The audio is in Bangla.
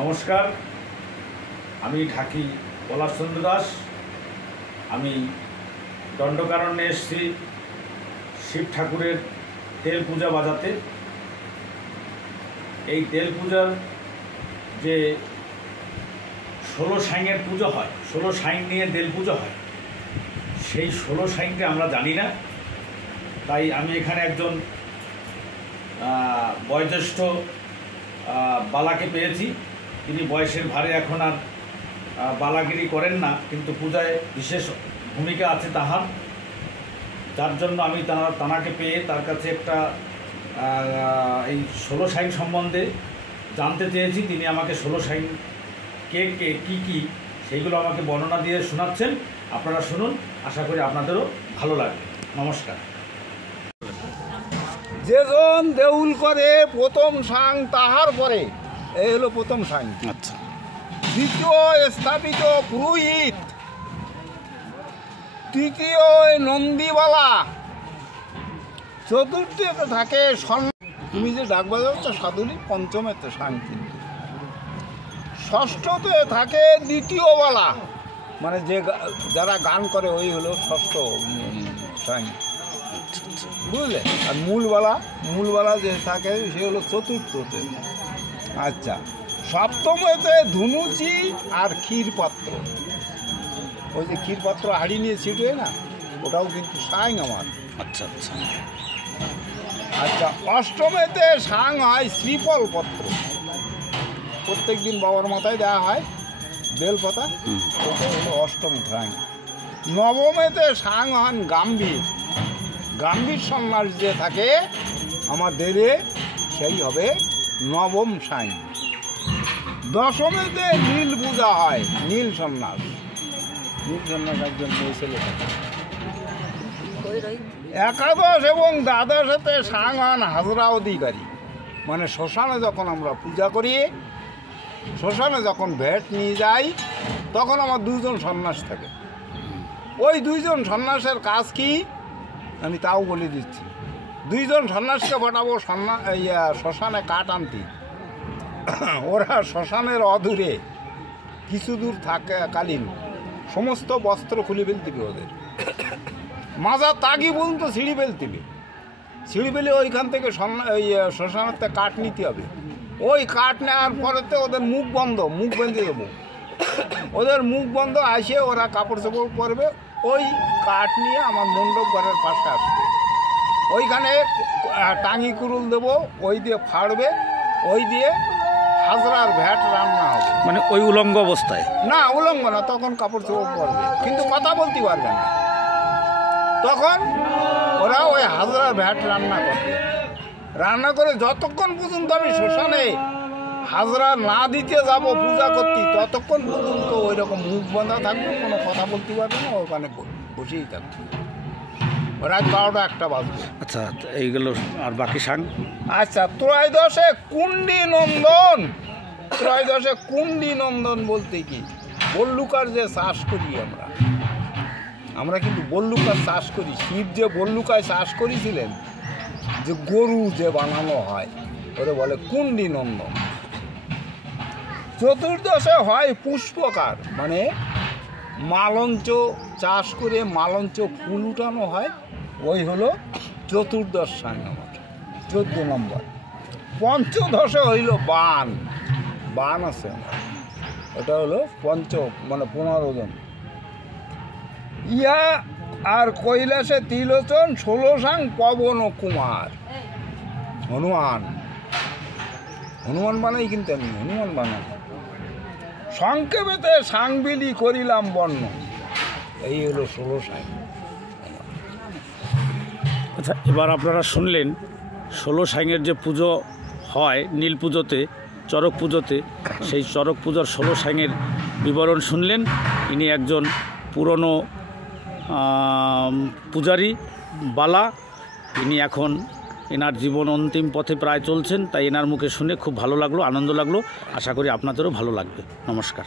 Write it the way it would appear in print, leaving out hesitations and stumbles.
নমস্কার, আমি ঢাকি পলাশচন্দ্র দাস। আমি দণ্ডকারণ্যে এসেছি শিব ঠাকুরের তেল পূজা বাজাতে। এই তেল পূজার যে 16 সাইনের পুজো হয়, 16 সাইন নিয়ে তেল পুজো হয়, সেই 16 সাইনটা আমরা জানি না। তাই আমি এখানে একজন বয়োজ্যেষ্ঠ বালাকে পেয়েছি। তিনি বয়সের ভারে এখন আর বালাগিরি করেন না, কিন্তু পূজায় বিশেষ ভূমিকা আছে তাহার। যার জন্য আমি তানাকে পেয়ে তার কাছে একটা এই 16 সাইন সম্বন্ধে জানতে চেয়েছি। তিনি আমাকে 16 সাইন কে কী সেইগুলো আমাকে বর্ণনা দিয়ে শোনাচ্ছেন। আপনারা শুনুন, আশা করি আপনাদেরও ভালো লাগবে। নমস্কার। যেজন দেউল করে প্রথম সাং তাহার পরে, এই হলো প্রথম সাং। আচ্ছা। দ্বিতীয় স্থাপিত পুরোহিত, তৃতীয় নন্দীবালা, চতুর্থতে থাকে তুমি যে ডাক বাজাচ্ছ সাধুলি, পঞ্চমেতে সাং কিন্তু, ষষ্ঠতে থাকে দ্বিতীয়বালা, মানে যে যারা গান করে ওই হলো ষষ্ঠ সাং, বুঝলে। আর মূলবালা যে থাকে সে হলো চতুর্থতে। আচ্ছা, সপ্তমেতে ধুনুচি আর ক্ষীরপাত্র, ওই যে ক্ষীরপাত্র হাড়ি নিয়ে ছিটে না, ওটাও কিন্তু সাং আমার। আচ্ছা আচ্ছা আচ্ছা, অষ্টমেতে সাং হয় শ্রীফল পত্র, প্রত্যেক দিন বাবার মাথায় দেওয়া হয় বেলপাতা, ওটা হলো অষ্টম সাং। নবমেতে সাং হন গাম্ভীর সন্ন্যাস যে থাকে আমার দেরে, সেই হবে নবম সাইন। দশমেতে নীল পূজা হয়, নীল সন্ন্যাস একজন ছেলে থাকে। একাদশ এবং দ্বাদশেতে সাং হন হাজরা অধিকারী, মানে শ্মশানে যখন আমরা পূজা করি, শ্মশানে যখন ভেট নিয়ে যাই, তখন আমার 2 জন সন্ন্যাস থাকে। ওই 2 জন সন্ন্যাসের কাজ কি আমি তাও বলে দিচ্ছি। 2 জন সন্ন্যাসকে পাঠাবো শ্মশানে কাঠ আনতে। ওরা শ্মশানের অদূরে কিছু দূর থাকাকালীন সমস্ত বস্ত্র খুলে ফেলতিবে, ওদের মাজা তাগি পর্যন্ত সিঁড়ি ফেলতিবে। সিঁড়ি ফেলে ওইখান থেকে শ্মশানের কাঠ নিতে হবে। ওই কাঠ নেওয়ার পরেতে ওদের মুখ বেঁধে দেবো। ওদের মুখ বন্ধ আসে, ওরা কাপড় চোপড় পরবে, ওই কাঠ নিয়ে আমার মণ্ডপ ঘরের পাশে আসবে। ওইখানে টাঙি কুরুল দেবো, ওই দিয়ে ফাড়বে, ওই দিয়ে হাজরার ভ্যাট রান্না হবে। মানে ওই উলঙ্গ অবস্থায় না, উলঙ্গ না, তখন কাপড় চোপড় পরবে, কিন্তু কথা বলতে পারবে না। তখন ওরা ওই হাজরার ভ্যাট রান্না করে যতক্ষণ পর্যন্ত আমি শ্মশানে হাজরা না দিতে যাব পূজা করতে, ততক্ষণ পর্যন্ত ওই রকম মুখ বাঁধা থাকবে, কোনো কথা বলতে পারবে না, ওখানে বসেই থাকবে। রাত 12টা 1টা বাজবে। আচ্ছা, এইগুলো আর বাকি সাং। আচ্ছা, ত্রয়োদশে কুণ্ডী নন্দন বলতে কি, বল্লুকার যে চাষ করি আমরা কিন্তু বল্লুকার চাষ করি। শিব যে বল্লুকায় চাষ করেছিলেন, যে গরু যে বানানো হয়, ওরে বলে কুণ্ডী নন্দন। চতুর্দশে হয় পুষ্পকার, মানে মালঞ্চ চাষ করে মালঞ্চ ফুল উঠানো হয়, ওই হলো চতুর্দশ সাং আমার, 14 নম্বর। পঞ্চদশে হইল বান আছে আমার, ওটা হলো মানে 15 জন। ইয়া আর কৈলাসে ত্রিলোচন, 16 সাং পবন কুমার। হনুমান বানাই, কিন্তু আমি হনুমান বানাই। সংক্ষেপেতে সাংবিলি করিলাম বর্ণ, এই হলো 16 সাং। আচ্ছা, এবার আপনারা শুনলেন 16 সাইনের যে পুজো হয় নীল পুজোতে, চড়ক পুজোতে, সেই চড়ক পুজোর 16 সাইনের বিবরণ শুনলেন। ইনি একজন পুরনো পূজারী বালা। ইনি এখন এনার জীবন অন্তিম পথে প্রায় চলছেন, তাই এনার মুখে শুনে খুব ভালো লাগলো, আনন্দ লাগলো। আশা করি আপনাদেরও ভালো লাগবে। নমস্কার।